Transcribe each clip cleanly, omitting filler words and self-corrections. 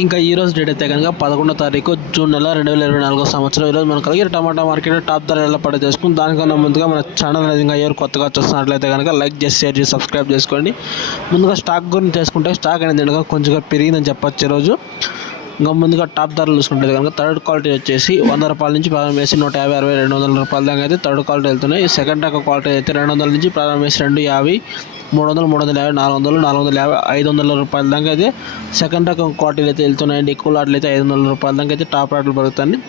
ఇంకా ఈ రోజు డేట్ అయితే కనుక 11వ తారీఖు జూన్ నెల 2024 సంవత్సరం. ఈరోజు మనం కలిగిన టమాటా మార్కెట్ టాప్ ధర ఎలా పడే చేసుకుని దానికన్నా ముందుగా మన ఛానల్ అనేది ఇంకా ఎవరు కొత్తగా చూస్తున్నట్లయితే కనుక లైక్ చేసి షేర్ చేసి సబ్స్క్రైబ్ చేసుకోండి. ముందుగా స్టాక్ గురించి చేసుకుంటే స్టాక్ అనేది కనుక కొంచెంగా పెరిగిందని చెప్పొచ్చు ఈరోజు. ఇంకా ముందుగా టాప్ ధరలు చూసుకుంటే కనుక థర్డ్ క్వాలిటీ వచ్చేసి 100 రూపాయల నుంచి ప్రారంభం చేసి 150, 60, 200 రూపాయల దాకా అయితే థర్డ్ క్వాలిటీ వెళ్తున్నాయి. సెకండ్ రకం క్వాలిటీ అయితే 200 నుంచి ప్రారంభం చేసి 250, 300, 350, 400, 450, 500 రూపాయల దాకా అయితే సెకండ్ రకం క్వాలిటీలు అయితే వెళ్తున్నాయండి. ఎక్కువ లాట్లు అయితే 500 రూపాయల దాకా అయితే టాప్ రేట్లు పలుకుతాయి.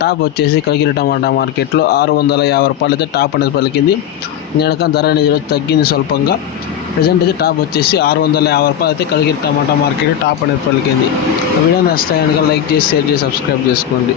టాప్ వచ్చేసి కలిగిన టమాటా మార్కెట్లో 650 రూపాయలు అయితే టాప్ అనేది పలికింది. వెనక ధర అనేది తగ్గింది స్వల్పంగా. ప్రజెంట్ అయితే టాప్ వచ్చేసి 650 రూపాయలు అయితే కలిగిన టమాటా మార్కెట్ టాప్ అనేది పలికింది. వీడియో నచ్చితే కనుక లైక్ చేసి షేర్ చేసి సబ్స్క్రైబ్ చేసుకోండి.